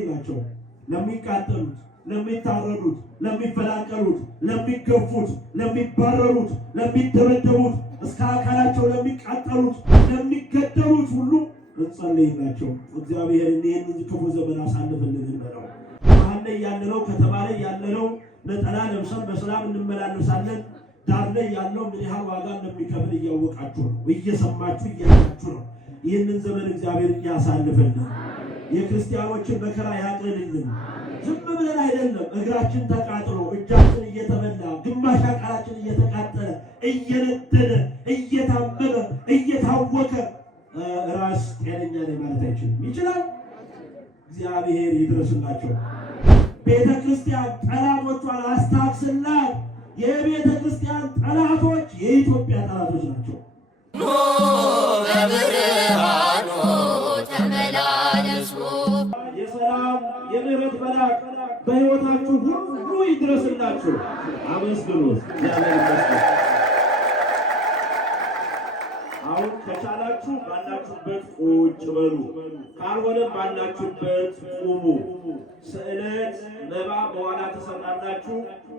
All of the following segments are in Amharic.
እንጸልይላቸው። ለሚቃጠሉት፣ ለሚታረዱት፣ ለሚፈናቀሉት፣ ለሚገፉት፣ ለሚባረሩት፣ ለሚደበደቡት፣ እስከ አካላቸው ለሚቃጠሉት፣ ለሚገደሉት ሁሉ እንጸልይላቸው። እግዚአብሔር ይህንን ክፉ ዘመን አሳልፍልን እንበለው። መሀል ላይ ያለነው ከተማ ላይ ያለነው ነጠላ ለብሰን በሰላም እንመላለሳለን። ዳር ላይ ያለው ምን ያህል ዋጋ እንደሚከፍል እያወቃችሁ ነው፣ እየሰማችሁ እያያችሁ ነው። ይህንን ዘመን እግዚአብሔር ያሳልፈልን፣ የክርስቲያኖችን መከራ ያቅልልን። ዝም ብለን አይደለም እግራችን ተቃጥሎ እጃችን እየተበላ ግማሽ አካላችን እየተቃጠለ እየነደደ እየታመመ እየታወከ ራስ ጤነኛ ነኝ ማለት አይችልም። ይችላል። እግዚአብሔር ይድረስላቸው። ቤተ ክርስቲያን ጠላቶቿን አስታክስላት። የቤተ ክርስቲያን ጠላቶች የኢትዮጵያ ጠላቶች ናቸው። ኑ በብርሃኑ ተመላለሱ። የሰላም የምህረት መልአክ በሕይወታችሁ ሁሉ ይድረስላችሁ። አመስግኑ። እግዚአብሔር ይመስገን። አሁን ከቻላችሁ ባላችሁበት ቁጭ በሉ፣ ካልሆነም ባላችሁበት ቁሙ። ስዕለት መባ በኋላ ተሰጣላችሁ።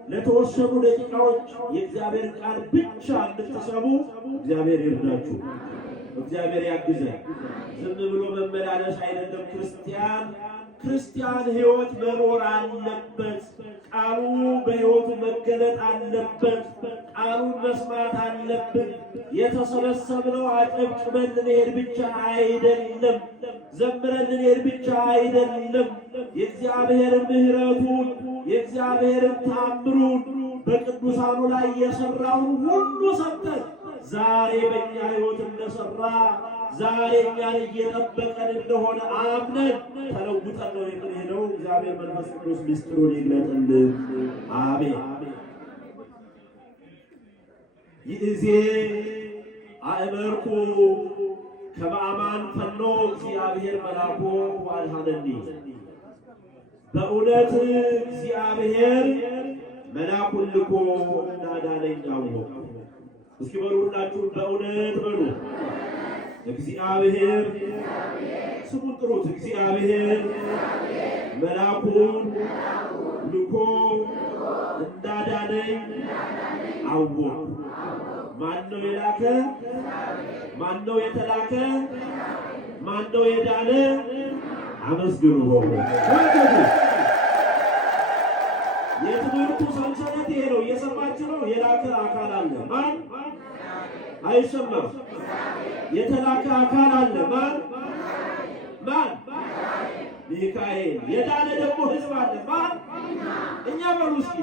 ለተወሰኑ ደቂቃዎች የእግዚአብሔር ቃል ብቻ እንድትሰሙ እግዚአብሔር ይርዳችሁ፣ እግዚአብሔር ያግዛል። ዝም ብሎ መመላለስ አይደለም። ክርስቲያን ሕይወት መኖር አለበት። ቃሉ በሕይወቱ መገለጥ አለበት። ቃሉን መስማት አለብን። የተሰበሰብነው አጨብጭበን ልንሄድ ብቻ አይደለም፣ ዘምረን ልንሄድ ብቻ አይደለም። የእግዚአብሔርን ምሕረቱን የእግዚአብሔርን ታምሩን በቅዱሳኑ ላይ የሰራውን ሁሉ ሰምተን ዛሬ በእኛ ሕይወት እንደሰራ ዛሬ እኛን እየጠበቀን እንደሆነ አምነን ተለውጠን ነው የምንሄደው። እግዚአብሔር መንፈስ ቅዱስ ምስጢሩን ይግለጥልን። አሜን። ይእዜ አእመርኩ ከመአማን ፈኖ እግዚአብሔር መልአኮ ወአድኀነኒ። በእውነት እግዚአብሔር መልአኩን ልኮ እንዳዳነኝ አወቅሁ። እስኪ በሉ ሁላችሁ በእውነት በሉ። እግዚአብሔር ስሙን ጥሩት። እግዚአብሔር መልአኩን ልኮ እንዳዳነኝ አወቅሁ። ማን ነው የላከ? ማን ነው የተላከ? ማን ነው የዳነ? አመስግኑ። የትምህርቱ ሰንሰለት ይሄ ነው። እየሰማችሁ ነው። የላከ አካል አለ። ማን? አይሰማም። የተላከ አካል አለ። ማን? ሚካኤል። የዳነ ደግሞ ሕዝብ አለ። ማን? እኛ በሉ እስኪ።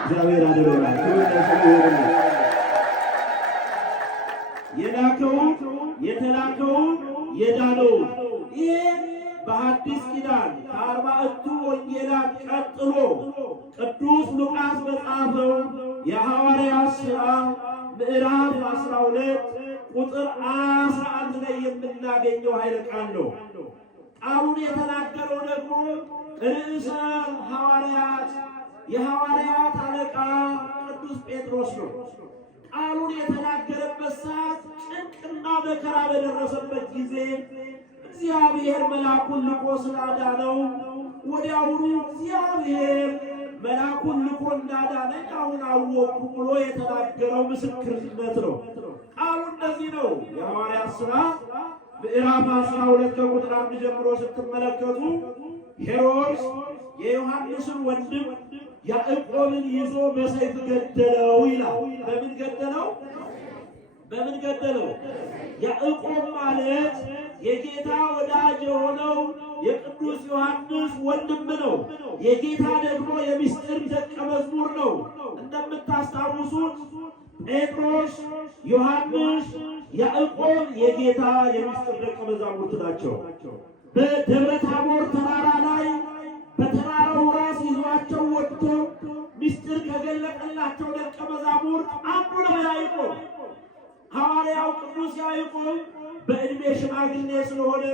እግዚአብሔር አደረጋል። የላከውን የተላከውን የዳነውን ይሄ በሐዲስ ኪዳን ከ40ቱ ወንጌላት ቀጥሎ ቅዱስ ሉቃስ በጻፈው የሐዋርያት ሥራ ምዕራፍ 12 ቁጥር 11 ላይ የምናገኘው ኃይለ ቃል ነው። ቃሉን የተናገረው ደግሞ ርዕሰ ሐዋርያት የሐዋርያት አለቃ ቅዱስ ጴጥሮስ ነው። ቃሉን የተናገረበት ሰዓት ጭንቅና መከራ በደረሰበት ጊዜ እግዚአብሔር መልአኩን ልኮ ስላዳነው ወዲያውኑ እግዚአብሔር መልአኩን ልኮ እንዳዳነኝ አሁን አወቅሁ ብሎ የተናገረው ምስክርነት ነው። ቃሉ እንደዚህ ነው። የሐዋርያት ሥራ ምዕራፍ 12 ከቁጥር 1 ጀምሮ ስትመለከቱ ሄሮድስ የዮሐንስን ወንድም ያዕቆብን ይዞ በሰይፍ ገደለው ይላል። በምን ገደለው? በምን ገደለው? ያዕቆብ ማለት የጌታ ወዳጅ የሆነው የቅዱስ ዮሐንስ ወንድም ነው። የጌታ ደግሞ የምስጢር ደቀ መዝሙር ነው። እንደምታስታውሱት ጴጥሮስ፣ ዮሐንስ፣ ያዕቆብ የጌታ የምስጢር ደቀ መዛሙርት ናቸው። በደብረ ታቦር ተራራ ላይ በተራራው ራስ ይዟቸው ወጥቶ ምስጢር ከገለጠላቸው ደቀ መዛሙርት አንዱ ነው ያዕቆብ። ሐዋርያው ቅዱስ ያዕቆብ በዕድሜ ሽማግሌ ስለሆነ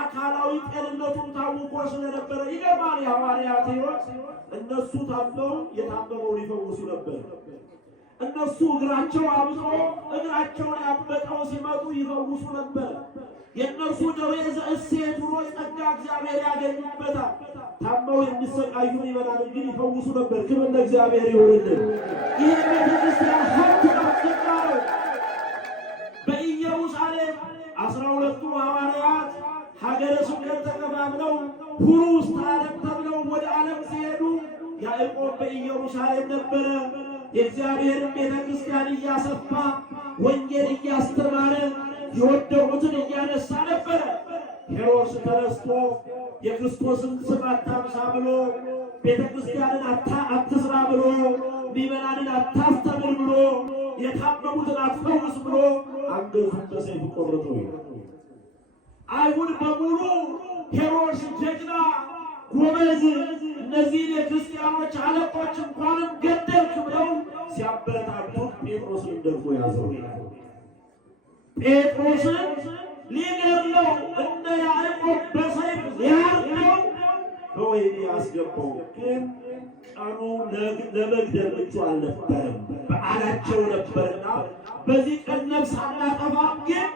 አካላዊ ጤንነቱን ታውቆ ስለነበረ ይገርማል። የሐዋርያት ሕይወት እነሱ ታመው የታመመውን ይፈውሱ ነበር። እነሱ እግራቸው አብጦ እግራቸውን ያበጠው ሲመጡ ይፈውሱ ነበር። የእነርሱ ደዌ ዘእሴት ሆኖ ጸጋ እግዚአብሔር ያገኙበታል። ታመው የሚሰቃዩ ምዕመናንን ግን ይፈውሱ ነበር። ክብር ለእግዚአብሔር ይሁንልን። ይህ ቤተክርስቲያን ሀብት ነው፣ ጸጋ ነው። በኢየሩሳሌም 12ቱ ሐዋርያት ሀገረ ስብከት ተከፋፍለው ሁሉ ውስጥ ዓለም ተብለው ወደ ዓለም ሲሄዱ ያዕቆብ በኢየሩሳሌም ነበረ። የእግዚአብሔርን ቤተ ክርስቲያን እያሰፋ ወንጌል እያስተማረ የወደቁትን እያነሳ ነበረ። ሄሮድስ ተነስቶ የክርስቶስን ስም አታንሳ ብሎ ቤተ ክርስቲያንን አትስራ ብሎ ምዕመናንን አታስተምር ብሎ የታመሙትን አትፈውስ ብሎ አንገቱን በሰይፍ ቆርጦ አይሁድ በሙሉ ሄሮድስ ጀግና ጎበዝ፣ እነዚህን የክርስቲያኖች አለቆች እንኳንም ገደልክ ብለው ሲያበረታቱት ጴጥሮስን ደግሞ ያዘው። ጴጥሮስን ሊገድለው እንደ ያዕቆብ በሰይፍ ሊያርደው በወህኒ አስገባው። ግን ቀኑ ለመግደል ምቹ አልነበረም፣ በዓላቸው ነበርና በዚህ ቀን ነፍስ አናጠፋም። ግን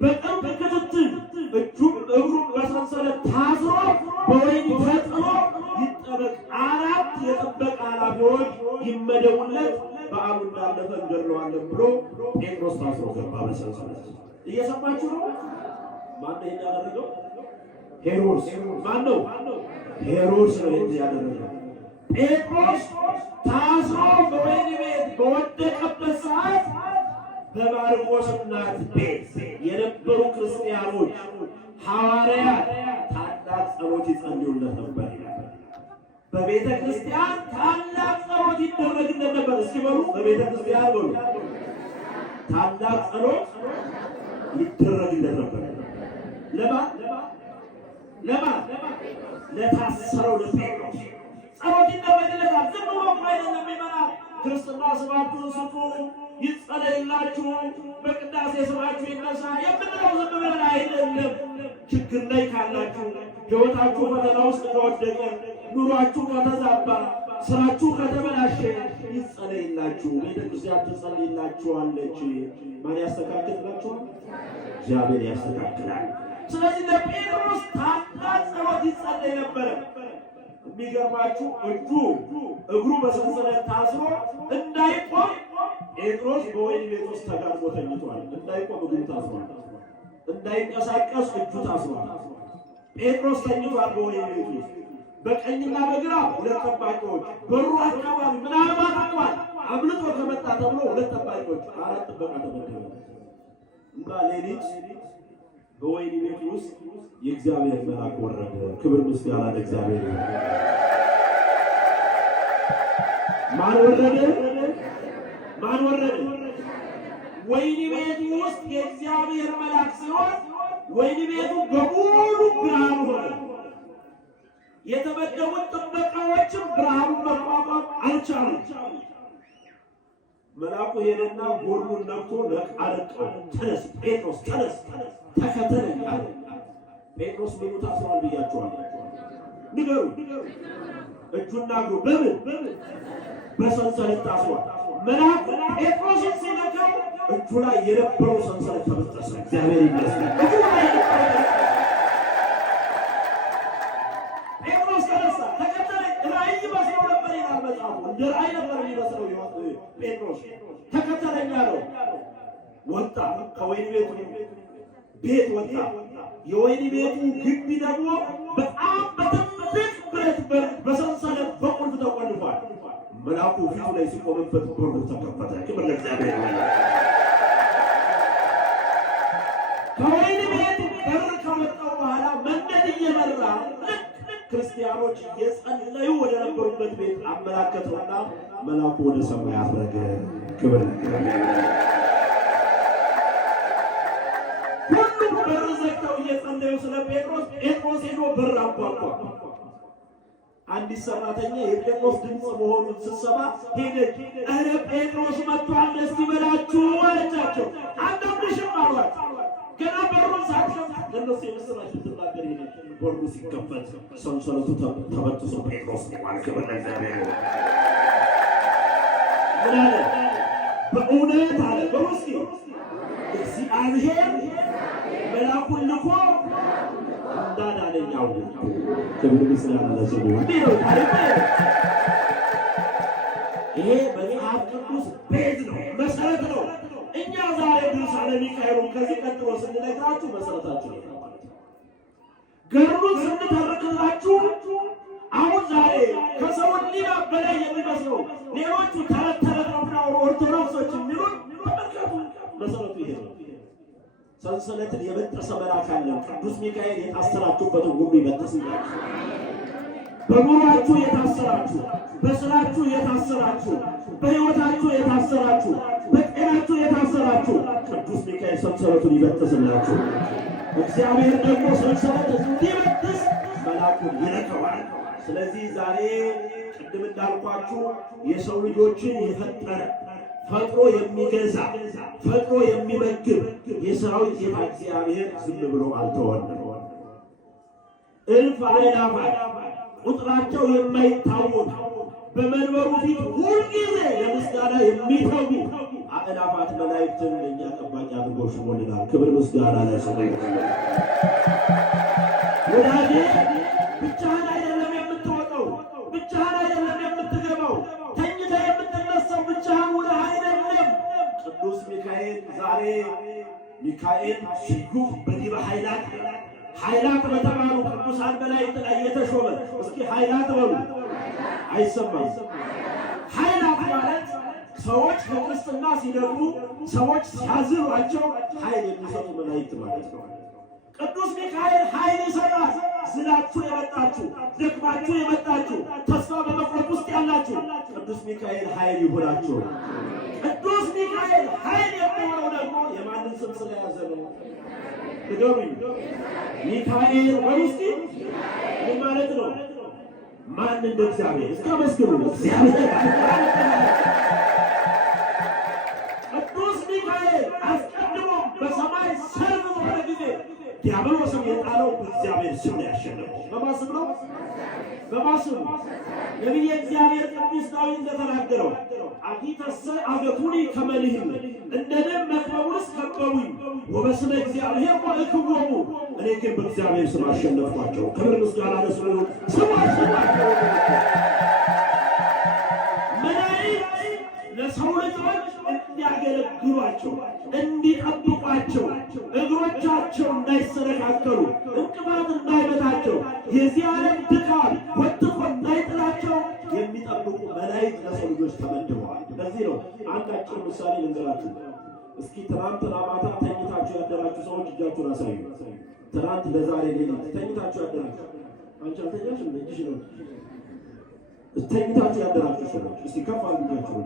በቅርብ ክትትል እጁም እግሩም በሰንሰለት ታስሮ በወህኒ ተጥሎ ይጠበቅ፣ 4 የጥበቃ ኃላፊዎች ይመደቡለት፣ በዓሉ እንዳለፈ እንገድለዋለን ብሎ ጴጥሮስ ታስሮ ገባ በሰንሰለት። እየሰማችሁ ነው? ማን ነው ያደረገው? ሄሮድስ። ማን ነው? ሄሮድስ ነው ያደረገው። ጴጥሮስ ታስሮ በወህኒ ቤት በወደቀበት ሰዓት በማርቆስ እናት ቤት የነበሩ ክርስቲያኖች ሐዋርያት ታላቅ ጸሎት ይጸልዩለት ነበር። በቤተ ክርስቲያን ታላቅ ጸሎት ይደረግለት ነበር። እስኪ በሉ በቤተ ክርስቲያን በሉ ታላቅ ጸሎት ይደረግለት ነበር። ለማን ለታሰረው ለጴጥሮስ ጸሎት ይደረግለታል። ዝም ብሎ አይደለም ይመናል። ክርስትና ስማችሁን ስጡ፣ ይጸለይላችሁ፣ በቅዳሴ ስማችሁ ይነሳ የምንለው ዝም ብለን አይደለም። ችግር ላይ ካላችሁ፣ ሕይወታችሁ ፈተና ውስጥ ከወደቀ፣ ኑሯችሁ ከተዛባ፣ ስራችሁ ከተበላሸ ይጸለይላችሁ። ቤተክርስቲያን ትጸልይላችኋለች። ማን ያስተካክልላችኋል? እግዚአብሔር ያስተካክላል። ስለዚህ ለጴጥሮስ ታላቅ ጸሎት ይጸለይ ነበረ። የሚገርማችሁ እግሩ በሰንሰለት ታስሮ እንዳይቆም ጴጥሮስ በወህኒ ቤት ውስጥ ተጋድሞ ተኝቷል። እንዳይቆም እግሩ ታስሯል። እንዳይንቀሳቀስ እጁ ታስሯል። ጴጥሮስ ተኝቷል በወህኒ ቤት ውስጥ። በቀኝና በግራ 2 ጠባቂዎች፣ በሩ አካባቢ ምናልባት እንኳን አምልጦ ከመጣ ተብሎ 2 ጠባቂዎች፣ 4 ጥበቃ ተመደበ እና ሌሊት በወህኒ ቤት ውስጥ የእግዚአብሔር መልአክ ወረደ። ክብር ምስጋና ለእግዚአብሔር ይሁን። ማን ወረደ? ወህኒ ቤት ውስጥ የእግዚአብሔር መልአክ ሲሆን ወህኒ ቤቱ በሙሉ ብርሃን ሆነ። የተመደቡት ጥበቃዎችም ብርሃኑን መቋቋም አልቻሉም። መልአኩ ሄደና ጎኑን ነክቶ አለቀው። ተነስ ጴጥሮስ ተነስ ተከተለኝ አለ። ጴጥሮስ ምኑ ታስሯል ብያችኋለሁ? ንገሩ። እጁና እግሩ በምን በሰንሰለት ታስሯል። መልአኩ ጴጥሮስን ሲነካው እጁ ላይ የነበረው ሰንሰለት ተበጠሰ። እግዚአብሔር ይመስገን። እጁ ላይ ጴጥሮስ ተነሳ፣ ተከተለኝ። ራእይ መስሎ ነበር ይላል መጽሐፉ። እንደ ራእይ ነበር የሚመስለው ጴጥሮስ። ተከተለኝ አለው። ወጣ፣ ከወህኒ ቤት ወጣ። የወህኒ ቤቱ ግቢ ደግሞ በጣም በትልቅ ብረት በሰንሰለት በቁልፍ ተቆልፏል። መልአኩ ፊቱ ላይ ሲቆምበት በሩ ተከፈተ። ክብር ለእግዚአብሔር ይሁን። ከወህኒ ቤት በር ከወጣው በኋላ መንገድ እየመራ ክርስቲያኖች እየጸለዩ ወደ ነበሩበት ቤት አመላከተውና መልአኩ ወደ ሰማይ አረገ። ክብር ሁሉም በር ዘግተው እየጸለዩ ስለ ጴጥሮስ ሄዶ በር አንኳኳ። አንዲት ሰራተኛ የጴጥሮስ ድምፅ መሆኑን ስትሰማ ሄደች። እረ ጴጥሮስ መጥቷል፣ ደስ ይበላችሁ አለቻቸው። አንዳንድሽም አሏት። ገና በሩን ሳትከፍት ለእነሱ የምስራች ልትናገር ሄደች። በሩ ሲከፈት ሰንሰለቱ ተበጥሶ ጴጥሮስ ሆኗል። ክብር ለእግዚአብሔር። ምን አለ? በእውነት አለ በውስጤ እግዚአብሔር መላኩን ልኮ እንዳዳነኝ አወቅሁ። ክብር ምስጋና ለስሙ ይሁን። ታሪክ ይሄ መጽሐፍ ቅዱስ ቤዝ ነው፣ መሰረት ነው። እኛ ዛሬ ድርሳነ ሚካኤሉን ከዚህ ቀጥሎ ስንነግራችሁ መሰረታችሁ ነው ማለት ነው። ገድሉን ስንተርክላችሁ አሁን ዛሬ ከሰው ሊና በላይ የሚመስለው ሌሎቹ ተረት ተረት ነው ብለው ኦርቶዶክሶች የሚሉን ተመልከቱ። መሰረቱ ይሄ ነው። ሰንሰለትን የበጠሰ መልአክ አለ። ቅዱስ ሚካኤል የታሰራችሁበትን ሁሉ ይበጥስላችሁ። በኑሯችሁ የታሰራችሁ፣ በስራችሁ የታሰራችሁ፣ በሕይወታችሁ የታሰራችሁ፣ በጤናችሁ የታሰራችሁ ቅዱስ ሚካኤል ሰንሰለቱን ይበጥስላችሁ። እግዚአብሔር ደግሞ ሰንሰለት እንዲበጥስ መልአኩን ይልከዋል። ስለዚህ ዛሬ ቅድም እንዳልኳችሁ የሰው ልጆችን የፈጠረ ፈጥሮ የሚገዛ ፈጥሮ የሚመግብ የሰራዊት ጌታ እግዚአብሔር ዝም ብሎ አልተወንም። እልፍ አእላፋት ቁጥራቸው የማይታወቅ በመንበሩ ፊት ሁልጊዜ ለምስጋና የሚተጉ አእላፋት መላእክትን ለእኛ ጠባቂ አድርጎ ሽሞልናል። ክብር ምስጋና ለስሙ ይሁን። ወዳጄ ብቻህን አይደለም የምትወጣው፣ ብቻህን አይደለም የምትገባው፣ ተኝተህ የምትነሳው ብቻህን ውለህ አይደለም። ቅዱስ ሚካኤል ዛሬ ሚካኤል ስዩም በዲበ ኃይላት በተባሉ ቅዱሳን መላእክት ላይ የተሾመ። እስኪ ኃይላት በሉ። አይሰማም? ኃይላት ማለት ሰዎች በክርስትና ሲደግሙ፣ ሰዎች ሲያዝኗቸው ኃይል የሚሰጡ መላእክት ማለት ነው። ቅዱስ ሚካኤል ኃይል ይሰጣል። ዝላችሁ የመጣችሁ፣ ደክማችሁ የመጣችሁ፣ ተስፋ በመቁረጥ ውስጥ ያላችሁ ቅዱስ ሚካኤል ኃይል ይሁናችሁ። ቅዱስ ሚካኤል ኃይል የሚሆነው ደግሞ የማንን ስም ስለያዘ ነው? ንገሩኝ። ሚካኤል ወይስ ምን ማለት ነው? ማን እንደ እግዚአብሔር? እስኪ አመስግኑ። እግዚአብሔር ቅዱስ ሚካኤል አስቀድሞ በሰማይ ሰልፍ በሆነ ጊዜ ዲያብሎስን የጣለው በእግዚአብሔር ስም ነው ያሸነፈው። በማን ስም ነው? በማን ስም? ነቢየ እግዚአብሔር ቅዱስ ዳዊት እንደተናገረው አጊተሰ አገቱኒ ከመልህም እንደ ደም መክበቡንስ ከበቡኝ ወበስመ እግዚአብሔር ወእክቦሙ እኔ ግን በእግዚአብሔር ስም አሸነፍኳቸው። ክብር ምስጋና ለእሱ ይሁን። ስሙ አሸነፋቸው። መላእክት ለሰው ልጆች እንዲያገለግሏቸው፣ እንዲጠብቋቸው፣ እግሮቻቸው እንዳይሰነካከሉ፣ እንቅፋት እንዳይመታቸው፣ የዚህ ዓለም ድካም ወጥቶ እንዳይጥላቸው የሚጠብቁ መላእክት ለሰው ልጆች ተመድበዋል። ለዚህ ነው አንድ አጭር ምሳሌ ልንገራችሁ። እስኪ ትናንትና ማታ ተኝታችሁ ያደራችሁ ሰዎች እጃችሁን አሳዩ። ትናንት ለዛሬ ሌሊት ተኝታችሁ ያደራችሁ፣ አንቺ አልተኛሽም? እጅሽ ነው። ተኝታችሁ ያደራችሁ ሰዎች እስቲ ከፍ አድርጋችሁ።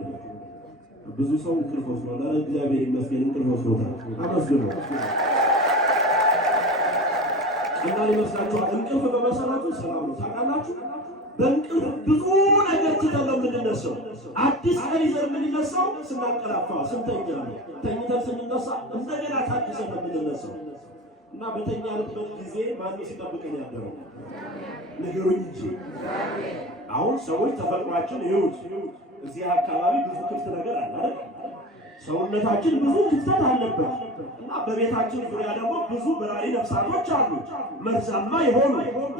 ብዙ ሰው እንቅልፍ ወስዷል። እግዚአብሔር ይመስገን እንቅልፍ ወስዶታል። አመስግኑ። እና ሊመስላችኋል እንቅልፍ በመሰረቱ ሰላም ነው። ታውቃላችሁ በእንቅልፍ ብዙ ነገር ትተን ነው የምንነሳው። አዲስ ቀን ይዘን የምንነሳው ስናንቀላፋ ስንተኛ ነው። ተኝተን ስንነሳ እንደገና ታድሰን ነው የምንነሳው። እና በተኛንበት ጊዜ ማነው ሲጠብቀን ያደረው? ንገሩኝ እንጂ። አሁን ሰዎች ተፈጥሯችን ይሁት እዚህ አካባቢ ብዙ ክፍት ነገር አለ አይደል? ሰውነታችን ብዙ ክፍተት አለበት እና በቤታችን ዙሪያ ደግሞ ብዙ በራሪ ነፍሳቶች አሉ። መርዛማ የሆኑ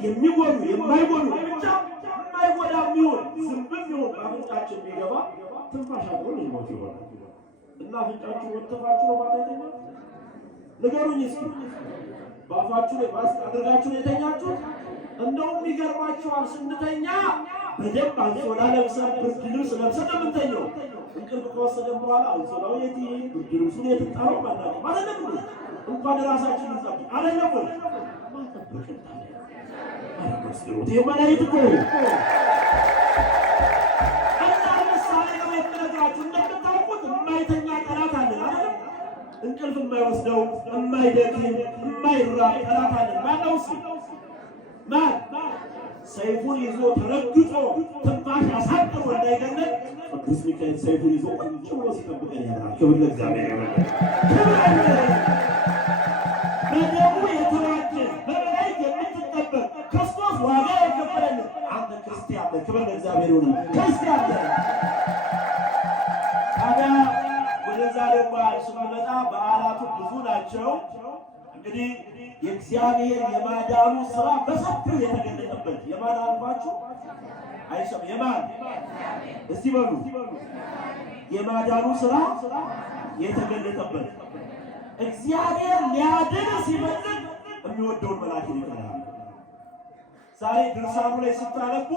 የሚጎዱ የማይጎዱ ብቻ የማይጎዳ የሚሆን ዝንብም ይሆን በአፍንጫችን ቢገባ ትንፋሽ አድሮ ሊሞት ይሆናል። እና አፍንጫችሁ ወጥፋችሁ ነው ባታይተኛ? ንገሩኝ እስኪ። በአፋችሁ ላይ ባስ አድርጋችሁ የተኛችሁት? እንደውም ይገርማችኋል፣ ስንተኛ በደንብ አንሶላ ለብሰን ብርድ ልብስ ለብሰን ነው የምንተኛው። እንቅልፍ ከወሰደን በኋላ አንሶላው የት ብርድ ልብሱን የትጣለው ማለት ነው። እንኳን ራሳችን እንጠብቅ አይደለም ወይ? መላእክት እኮ እና ምሳሌ ነው የምነግራችሁ። እንደምታውቁት የማይተኛ ጠላት አለን አይደል? እንቅልፍ የማይወስደው የማይደክም የማይራብ ጠላት አለን። ማነው እሱ? ማን? ሰይፉን ይዞ ተረግጦ ትንፋሽ አሳጥሮ እንዳይገለጥ ቅዱስ ሚካኤል ሰይፉን ይዞ ቁጭ ብሎ ሲጠብቀን ያድራል። ክብር ለእግዚአብሔር ይሁን። በደሙ የተዋጀ በመላእክት የምትጠበቅ ክርስቶስ ዋጋ የከፈለልን አንተ ክርስቲያን ነህ። ክብር ለእግዚአብሔር ይሁን። ክርስቲያን ነህ። ታዲያ ወደ ዛሬው በዓል ስንመጣ በዓላቱ ብዙ ናቸው። እንግዲህ የእግዚአብሔር የማዳኑ ስራ በሰፊው የተገለጠበት የማን አልኳችሁ? አይሰም የማን እስቲ በሉ የማዳኑ ስራ የተገለጠበት እግዚአብሔር ሊያድን ሲፈልግ የሚወደውን መልአክ ይልካል። ዛሬ ድርሳኑ ላይ ስታነቡ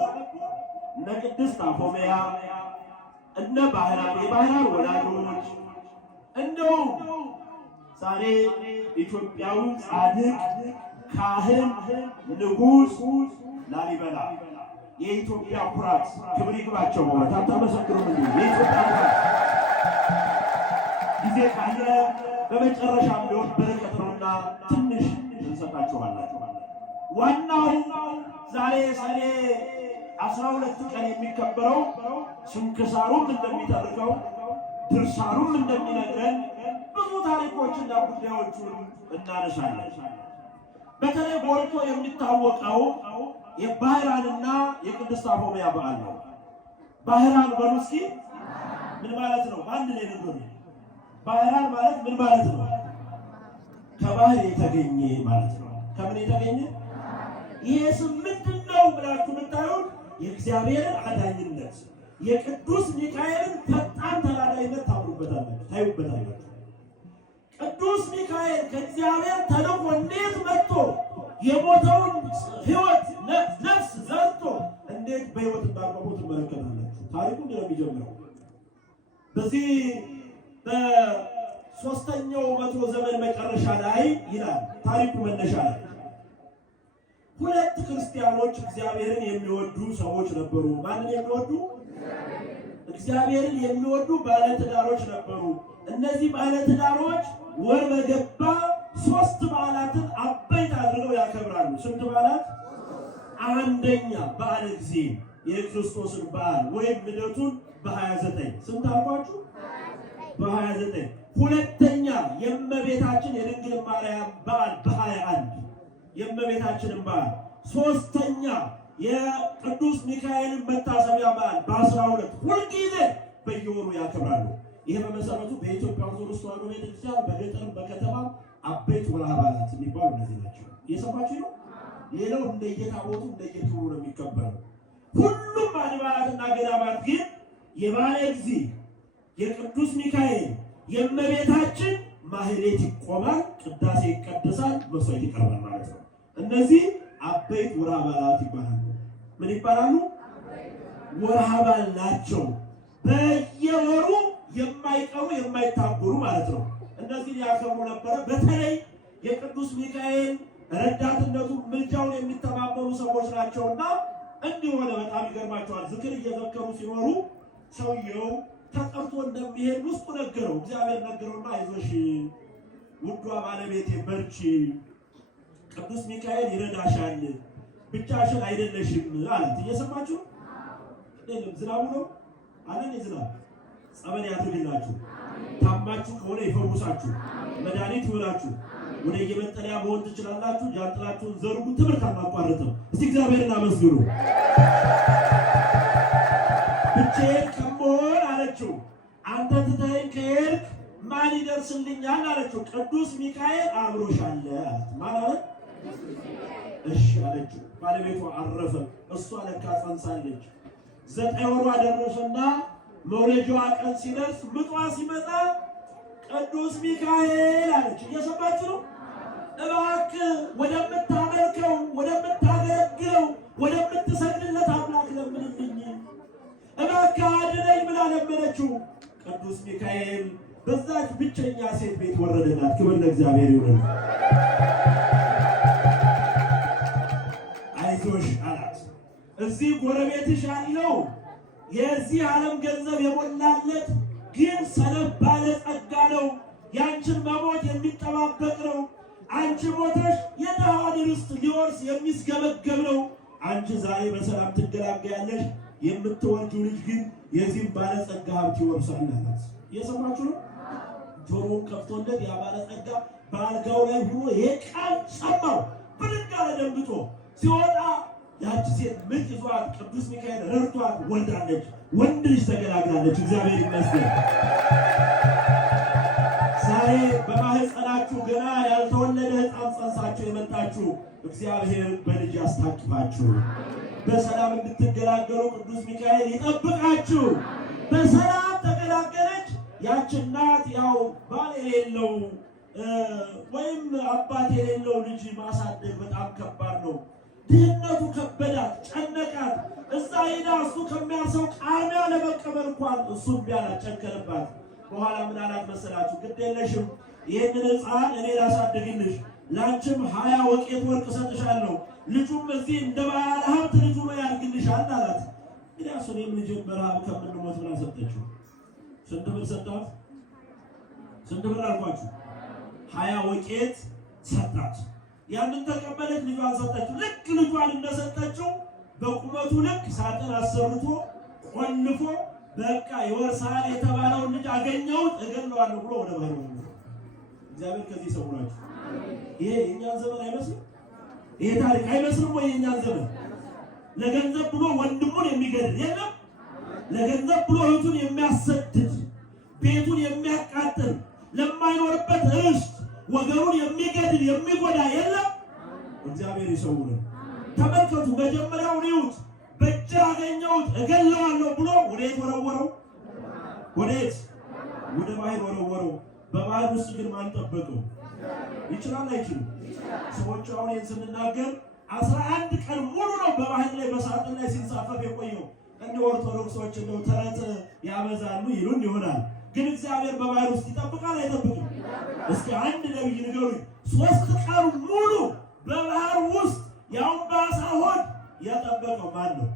እነ ቅድስት አፎምያ እነ ባህራን የባህራን ወላጆች እንደውም ዛሬ ኢትዮጵያዊ ጻድቅ ካህን ንጉሥ ላሊበላ የኢትዮጵያ ኩራት ክብር ይግባቸው። ማለት አታመሰግኑም እንዴ? የኢትዮጵያ ኩራት ጊዜ ካለ በመጨረሻም ቢሆን በረከት ነውና ትንሽ እንሰጣችኋላችሁ። ዋናው ዛሬ ሰኔ 12 ቀን የሚከበረው ስንክሳሩም እንደሚተርከው ድርሳኑም እንደሚነግረን ብዙ ታሪኮችና ጉዳዮቹን እናነሳለን። በተለይ ጎልቶ የሚታወቀው የባህራንና የቅድስት አፎምያ በዓል ነው። ባህራን በሉ እስኪ ምን ማለት ነው? በአንድ ላይ ንገሩ። ባህራን ማለት ምን ማለት ነው? ከባህር የተገኘ ማለት ነው። ከምን የተገኘ? ይሄ ስም ምንድን ነው ብላችሁ የምታዩት የእግዚአብሔርን አዳኝነት የቅዱስ ሚካኤልን ፈጣን ተራዳይነት ታዩበታላችሁ። ቅዱስ ሚካኤል ከእግዚአብሔር ተልኮ እንዴት መጥቶ የሞተውን ሕይወት ነፍስ ዘርቶ እንዴት በሕይወት እንዳቆመው ትመለከታላችሁ። ታሪኩ እንዴት ነው የሚጀምረው? በዚህ በ3ኛው መቶ ዘመን መጨረሻ ላይ ይላል ታሪኩ መነሻ ላይ 2 ክርስቲያኖች እግዚአብሔርን የሚወዱ ሰዎች ነበሩ። ማንን የሚወዱ? እግዚአብሔርን የሚወዱ ባለትዳሮች ነበሩ። እነዚህ ባለትዳሮች ወር በገባ 3 በዓላትን አበይት አድርገው ያከብራሉ። ስንት በዓላት? አንደኛ በዓለ ጊዜ የክርስቶስን በዓል ወይም ልደቱን በ29 ስንት አልኳችሁ? በ29 ሁለተኛ የእመቤታችን የድንግል ማርያም በዓል በ21 የእመቤታችንን በዓል ሶስተኛ የቅዱስ ሚካኤልን መታሰቢያ በዓል በ12 ሁልጊዜ በየወሩ ያከብራሉ። ይሄ በመሰረቱ በኢትዮጵያ ኦርቶዶክስ ተዋሕዶ ቤተክርስቲያን በገጠርም በከተማም አበይት ወርሃ በዓላት የሚባሉ እነዚህ ናቸው። እየሰማችሁ ነው። ሌላው እንደየታቦቱ እንደየክብሩ ነው የሚከበረው። ሁሉም አድባራትና ገዳማት ግን የበዓለ እግዚእ የቅዱስ ሚካኤል የእመቤታችን ማህሌት ይቆማል፣ ቅዳሴ ይቀደሳል፣ መስዋዕት ይቀርባል ማለት ነው። እነዚህ አበይት ወርሃ በዓላት ይባላሉ። ምን ይባላሉ? ወርሃ በዓል ናቸው። በየወሩ የማይቀሩ የማይታጎሩ ማለት ነው። እነዚህ ያከብሩ ነበረ። በተለይ የቅዱስ ሚካኤል ረዳትነቱ ምልጃውን የሚተባበሩ ሰዎች ናቸውና እንዲሆነ በጣም ይገርማቸዋል። ዝክር እየዘከሩ ሲኖሩ ሰውየው ተጠርቶ እንደሚሄድ ውስጡ ነገረው። እግዚአብሔር ነገረውና አይዞሽ ውዷ ባለቤቴ በርቺ፣ ቅዱስ ሚካኤል ይረዳሻል፣ ብቻሽን አይደለሽም አላት። እየሰማችሁ ዝናቡ ነው አለን። ዝናብ ጸበል ያድርግላችሁ፣ ታማችሁ ከሆነ ይፈውሳችሁ፣ መድኃኒት ይሆናችሁ። ወደ የመጠለያ መሆን ትችላላችሁ። ጃንጥላችሁን ዘርጉ። ትምህርት አናቋርጥም። እስቲ እግዚአብሔርን አመስግኑ። ብቻዬን ከመሆን አለችው አንተ ትተኸኝ ከሄድክ ማን ይደርስልኛል አለችው። ቅዱስ ሚካኤል አብሮሻል አላት። ማን አለ? እሺ አለችው። ባለቤቷ አረፈ። እሷ ለካ ጸንሳለች። 9 ወሯ ደረሰና መውለጃዋ ቀን ሲደርስ ምጧ ሲመጣ ቅዱስ ሚካኤል አለች። እየሰማችሁ ነው? እባክህ ወደምታመልከው ወደምታገለግለው ወደምትሰግድለት አምላክ ለምንልኝ፣ እባክህ አድነኝ ብላ ለመነችው። ቅዱስ ሚካኤል በዛች ብቸኛ ሴት ቤት ወረደላት። ክብር ለእግዚአብሔር ይሁን። አይዞሽ አላት። እዚህ ጎረቤትሽ ያለው የዚህ ዓለም ገንዘብ የሞላለት ግን ሰነፍ ባለጸጋ ነው። ያንቺን መሞት የሚጠባበቅ ነው። አንቺ ሞተሽ የድሃዋን ርስት ሊወርስ የሚስገበገብ ነው። አንቺ ዛሬ በሰላም ትገላገያለሽ፣ የምትወልጂው ልጅ ግን የዚህም ባለጸጋ ሀብት ይወርሳል አላት። እየሰማችሁ ነው? ጆሮውን ከፍቶለት ያ ባለጸጋ በአልጋው ላይ ሆኖ ይሄ ቃል ሰማው። ብድግ አለ ደንግጦ። ሲወጣ ያቺ ሴት ምጥ ይዟት ቅዱስ ሚካኤል ረድቷት ወልዳለች። ወንድ ልጅ ተገላግላለች። እግዚአብሔር ይመስገን። ዛሬ በማህፀናችሁ ገና ያልተወለደ ሕፃን ጸንሳችሁ የመጣችሁ እግዚአብሔር በልጅ ያስታቅፋችሁ። በሰላም እንድትገላገሉ ቅዱስ ሚካኤል ይጠብቃችሁ። በሰላም ተገላገለች። ያች እናት ያው ባል የሌለው ወይም አባት የሌለው ልጅ ማሳደግ በጣም ከባድ ነው። ድህነቱ ከበዳት፣ ጨነቃት። እዛ ሄዳ እሱ ከሚያርሰው ቃሪያ ለመቀበል እንኳን እሱም ቢያላት ጨከረባት። በኋላ ምን አላት መሰላችሁ? ግድ የለሽም ይህንን ሕፃን እኔ ላሳድግልሽ፣ ላንቺም 20 ወቄት ወርቅ እሰጥሻለሁ፣ ልጁም እዚህ እንደ ባለ ሀብት ልጁ ነው ያድግልሻል አላት። እንግዲህ እኔም ልጅን በረሃብ ከምንሞት ብላ ሰጠችው። ስንት ብር ሰጣት? ስንት ብር አልኳችሁ? 20 ወቄት ሰጣት። ያንን ተቀበለች፣ ልጇን ሰጠችው። ልክ ልጇን እንደሰጠችው በቁመቱ ልክ ሳጥን አሰርቶ ቆልፎ በቃ ይወርሳል የተባለውን ልጅ አገኘሁት እገለዋለሁ ብሎ ወደ ባህር ወረደ። እግዚአብሔር ከዚህ ሰውራችሁ። ይሄ የእኛን ዘመን አይመስልም? ይሄ ታሪክ አይመስልም ወይ? የእኛን ዘመን ለገንዘብ ብሎ ወንድሙን የሚገድል የለም፣ ለገንዘብ ብሎ እህቱን የሚያሰድድ፣ ቤቱን የሚያቃጥል፣ ለማይኖርበት ርስት ወገኑን የሚገድል የሚጎዳ የለም። እግዚአብሔር ይሰውረን። ተመልከቱ፣ መጀመሪያው ሪውት በእጅ አገኘሁት እገለዋለሁ ብሎ ወዴት ወረወረው? ወዴት? ወደ ባህር ወረወረው። በባህር ውስጥ ግን ማን ጠበቀው? ይችላል አይችልም? ሰዎች አሁን ይህን ስንናገር 11 ቀን ሙሉ ነው በባህር ላይ በሳጥን ላይ ሲንሳፈፍ የቆየው። እንደ ኦርቶዶክሶች እንደው ተረት ያበዛሉ ይሉን ይሆናል። ግን እግዚአብሔር በባህር ውስጥ ይጠብቃል አይጠብቅም? እስኪ አንድ ነብይ ንገሩኝ፣ 3 ቀን ሙሉ በባህር ውስጥ ያው በአሳ ሆድ የጠበቀው ማን ነው?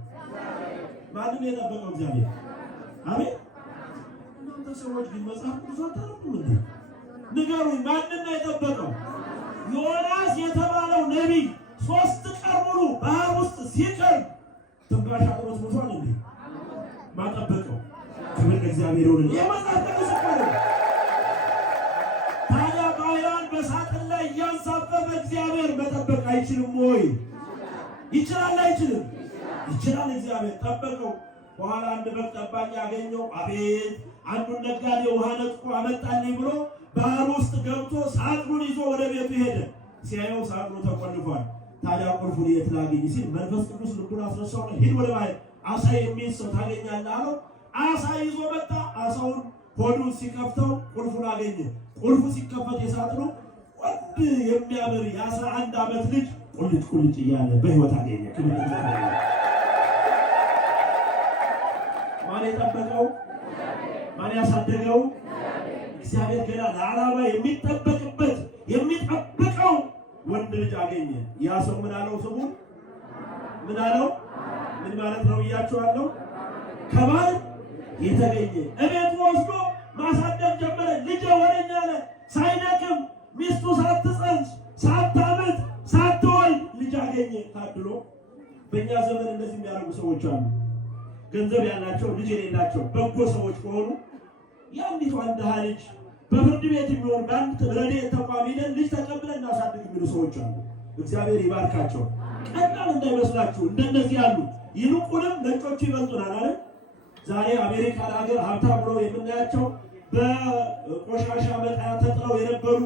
ማንም የጠበቀው እግዚአብሔር። አሜን። እናንተ ሰዎች ግን መጽሐፍ ቅዱስ አታነቡም እንዴ? ንገሩኝ፣ ማንን ነው የጠበቀው? ዮናስ የተባለው ነቢይ 3 ቀን ሙሉ ባህር ውስጥ ሲቀር ትንፋሽ አጥሮት ሞቷል እንዴ? ማጠበቀው ክብር ለእግዚአብሔር ይሁን። የመጽሐፍ ቅዱስ ቃል ታዲያ ባህራን በሳጥን ላይ እያንሳፈፈ እግዚአብሔር መጠበቅ አይችልም ወይ? ይችላል አይችልም? ይችላል። እግዚአብሔር ጠበቀው። በኋላ አንድ በግ ጠባቂ ያገኘው። አቤት አንዱን ነጋዴ ውሃ ነጥቆ አመጣልኝ ብሎ ባህር ውስጥ ገብቶ ሳጥኑን ይዞ ወደ ቤቱ ሄደ። ሲያየው ሳጥኑ ተቆልፏል። ታዲያ ቁልፉን የት ላገኝ ሲል መንፈስ ቅዱስ ልቡን አስነሳው። ሂድ ወደ ባህር አሳ የሚይዝ ሰው ታገኛለህ አለው። አሳ ይዞ መጣ። አሳውን ሆዱን ሲከፍተው ቁልፉን አገኘ። ቁልፉ ሲከፈት የሳጥኑ ወንድ የሚያምር የ11 ዓመት ልጅ ቁልጭ ቁልጭ እያለ በሕይወት አገኘ። ማን የጠበቀው? ማን ያሳደገው? እግዚአብሔር ገና ለዓላማ የሚጠበቅበት የሚጠብቀው ወንድ ልጅ አገኘ። ያ ሰው ምን አለው? ስሙ ምን አለው? ምን ማለት ነው ብያችኋለሁ? ከባል የተገኘ እቤቱ ወስዶ ማሳደግ ጀመረ። ልጅ ወረኛ አለ። ሳይደክም ሚስቱ ሳትጸንስ ሳታምጥ ሳትወልድ ልጅ አገኘ። ታድሎ። በእኛ ዘመን እንደዚህ የሚያደርጉ ሰዎች አሉ። ገንዘብ ያላቸው ልጅ የሌላቸው በጎ ሰዎች ከሆኑ የአንዲቷ ድሃ ልጅ በፍርድ ቤት የሚሆን በአንድ ረድኤት ተቋም ሄደን ልጅ ተቀብለን እናሳድግ የሚሉ ሰዎች አሉ። እግዚአብሔር ይባርካቸው። ቀላል እንዳይመስላችሁ እንደነዚህ ያሉ ይልቁንም ነጮቹ ይበልጡናል አይደል? ዛሬ አሜሪካን ሀገር ሀብታም ብለው የምናያቸው በቆሻሻ መጣያ ተጥለው የነበሩ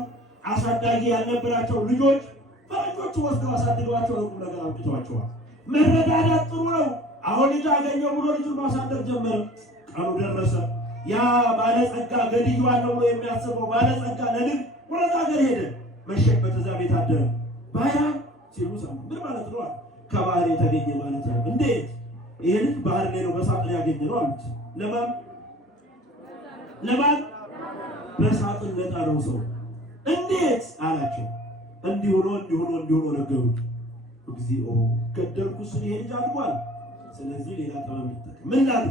አሳዳጊ ያልነበራቸው ልጆች ፈረንጆቹ ወስደው አሳድገዋቸው ለቁም ነገር አብቅተዋቸዋል። መረዳዳት ጥሩ ነው። አሁን ልጅ አገኘው ብሎ ልጁን ማሳደግ ጀመረ። ቀኑ ደረሰ። ያ ባለጸጋ ገድዬዋለሁ ብሎ የሚያስበው ባለጸጋ ለልጅ ወደዛ ሀገር ሄደ። መሸበት እዛ ቤት አደረ። ባህራን ሲሉ ሰሙ። ምን ማለት ነው? ከባህር የተገኘ ማለት ነው። እንዴት? ይሄ ልጅ ባህር ላይ ነው በሳጥን ያገኘ ነው አሉት። ለማን? በሳጥን ለጣለው ሰው። እንዴት አላቸው። እንዲሆኖ ነገሩት። እግዚኦ ገደልኩስ ይሄ ልጅ አድጓል። ስለዚህ ሌላ ጥበብ ይጠቀም። ምን ላለ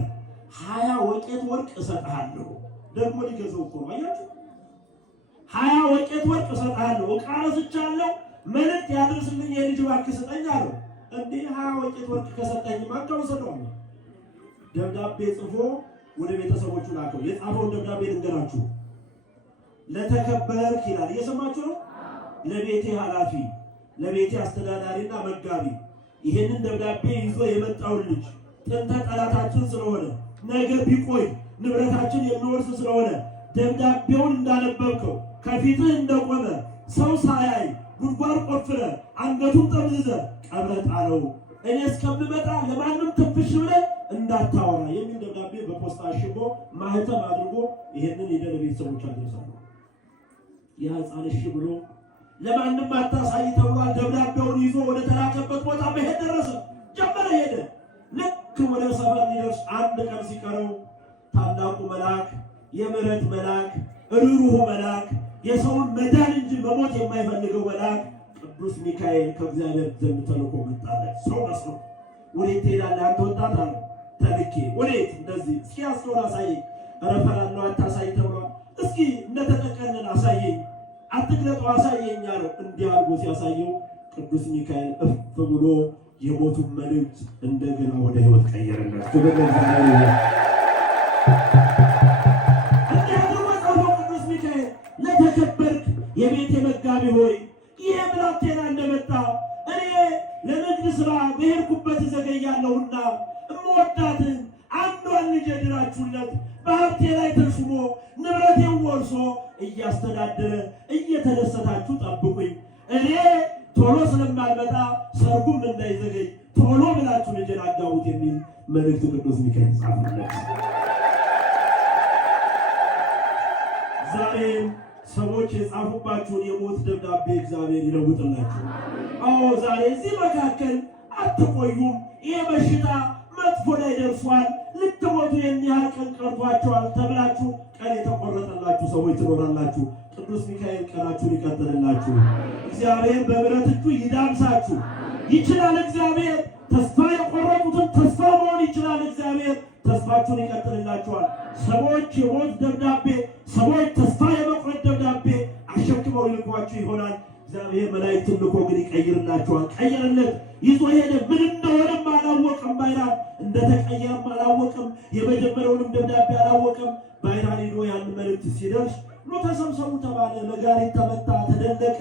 20 ወቄት ወርቅ እሰጥሃለሁ። ደግሞ ሊገዛው እኮ ነው። አያችሁ፣ 20 ወቄት ወርቅ እሰጥሃለሁ። ዕቃ ረስቻለሁ፣ መልእክት ያድርስልኝ የልጅ እባክህ ስጠኝ አለው። እንዴ 20 ወቄት ወርቅ ከሰጠኝ ማንከው ሰጠው። ደብዳቤ ጽፎ ወደ ቤተሰቦቹ ላከው። የጻፈውን ደብዳቤ ልንገራችሁ። ለተከበርክ ይላል። እየሰማችሁ ነው። ለቤቴ ኃላፊ፣ ለቤቴ አስተዳዳሪና መጋቢ ይሄንን ደብዳቤ ይዞ የመጣውን ልጅ ጥንተ ጠላታችን ስለሆነ ነገ ቢቆይ ንብረታችን የሚወርስ ስለሆነ ደብዳቤውን እንዳነበብከው ከፊትህ እንደቆመ ሰው ሳያይ ጉድጓድ ቆፍረ አንገቱን ጠምዝዘ ቀብረ ጣለው። እኔ እስከምመጣ ለማንም ትንፍሽ ብለህ እንዳታወራ የሚል ደብዳቤ በፖስታ አሽጎ ማህተም አድርጎ ይሄንን ሄደ ቤተሰቦች አደረሳሉ። ያ ሕፃን እሺ ብሎ ለማንም አታሳይ ተብሏል። ደብዳቤውን ይዞ ወደ ተላከበት ቦታ መሄድ ደረሰ። ጀመረ ሄደ። ልክ ወደ ሰፈር ሊደርስ አንድ ቀን ሲቀረው ታላቁ መልአክ፣ የምሕረት መልአክ፣ ርኅሩኅ መልአክ፣ የሰውን መዳን እንጂ መሞት የማይፈልገው መልአክ ቅዱስ ሚካኤል ከእግዚአብሔር ዘንድ ተልኮ መጣለት። ሰው መስሎ ወዴት ትሄዳለህ አንተ ወጣት አለ። ተልኬ ወዴት? እንደዚህ እስኪ አስከውን አሳየኝ። ረፈራለሁ አታሳይ ተብሏል። እስኪ እንደተጠቀልን አሳየኝ፣ አትግለጠው አሳየኝ አለው። እንዲህ አድርጎ ሲያሳየው ቅዱስ ሚካኤል እፍ ብሎ የሞቱን መልእክት እንደገና ወደ ሕይወት ቀየረለት። ክብር ለእግዚአብሔር። እንዲህ አድርጎ ጻፈው ቅዱስ ሚካኤል። ለተከበርክ የቤቴ መጋቢ ሆይ ይሄ ብላቴና እንደመጣ እኔ ለንግድ ሥራ በሄድኩበት ዘገያለሁና እምወዳትን አንዷን ልጄ ድራችሁለት በሀብቴ ላይ ተሹሞ ንብረቴን ወርሶ እያስተዳደረ እየተደሰታችሁ ጠብቁኝ። እኔ ቶሎ ስለማልመጣ ሰርጉም እንዳይዘገይ ቶሎ ብላችሁ ልጄን አጋቡት የሚል መልእክት ቅዱስ ሚካኤል ጻፈለት። ዛሬ ሰዎች የጻፉባችሁን የሞት ደብዳቤ እግዚአብሔር ይለውጥላችሁ። አዎ ዛሬ እዚህ መካከል አትቆዩም። ይሄ በሽታ መጥፎ ላይ ደርሷል፣ ልትሞቱ የሚያህል ቀን ቀርቷቸዋል ተብላችሁ ቀን የተቆረጠላችሁ ሰዎች ትኖራላችሁ። ቅዱስ ሚካኤል ቀናችሁን ይቀጥልላችሁ። እግዚአብሔር በምሕረት እጁ ይዳብሳችሁ። ይችላል እግዚአብሔር። ተስፋ የቆረጡትን ተስፋ መሆን ይችላል እግዚአብሔር። ተስፋችሁን ይቀጥልላችኋል። ሰዎች የሞት ደብዳቤ፣ ሰዎች ተስፋ የመቁረጥ ደብዳቤ አሸክመው ይልኳችሁ ይሆናል። እግዚአብሔር መላእክትን ልኮ ግን ይቀይርላችኋል። ቀየረለት፣ ይዞ ሄደ። ምን እንደሆነም አላወቅም ባይራን፣ እንደተቀየረም አላወቅም። የመጀመሪያውንም ደብዳቤ አላወቅም። ባይራን ሄዶ ያን መልእክት ሲደርስ ኑ ተሰብሰቡ ተባለ። ነጋሪት ተመታ፣ ተደለቀ።